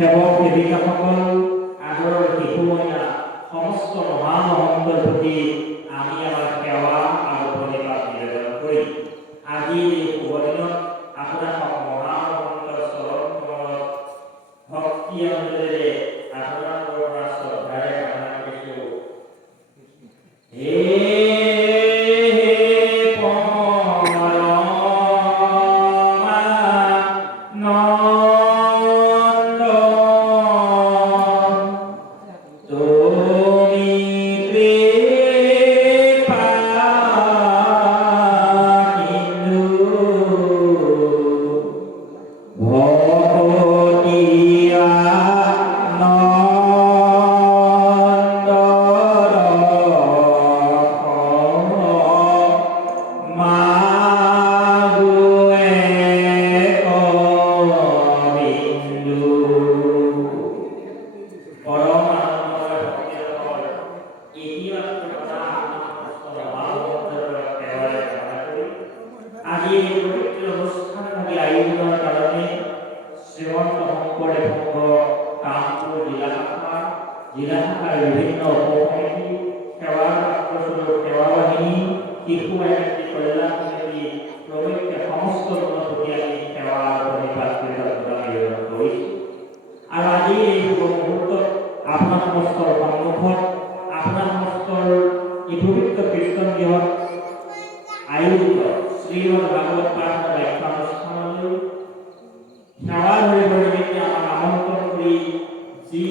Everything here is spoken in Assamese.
সেৱক সেৱিকাসকল আগৰৰ শিশুমৈনা সমস্ত মহামহন্তৰ প্ৰতি আমি আমাৰ সেৱা আৰু প্ৰণিপাত নিবেদন কৰি আজি এই শুভ দিনত আপোনাৰ মহামহন্তৰ চৰণ কমলত ভক্তি অনুযায়ী আপোনাৰ পৰা শ্ৰদ্ধাৰে প্ৰাৰ্থনা কৰিছোঁ। হে আজি এই পবিত্ৰ অনুষ্ঠানভাগী আয়োজনেৰ কাৰণে শ্ৰীমন্ত শংকৰদেৱ সংঘ কামপুৰ জিলা শাখাৰ বিভিন্ন উপসমিতি সেৱাৰ ছাত্ৰস্বৰূপ সেৱা বাহিনী শিশু আইনজীৱী কল্যাণ সমিতি প্ৰমুখ্যে সমস্ত লোকৰ প্ৰতি আমি সেৱা আৰু প্ৰণিপাত কৃতজ্ঞতা নিবেদন কৰিছোঁ। আৰু আজি এই শুভ মুহূৰ্তত আপোনাৰ সমস্তৰ সন্মুখত আপোনাৰ সমস্তৰ এই পবিত্ৰ কীৰ্তন গৃহত আয়োজিত শ্ৰীমদ ভাগৱত পাঠৰ ব্যাখ্যানুষ্ঠানলৈ সেৱাৰ নিমিত্তে আমাক আমন্ত্ৰণ কৰি যি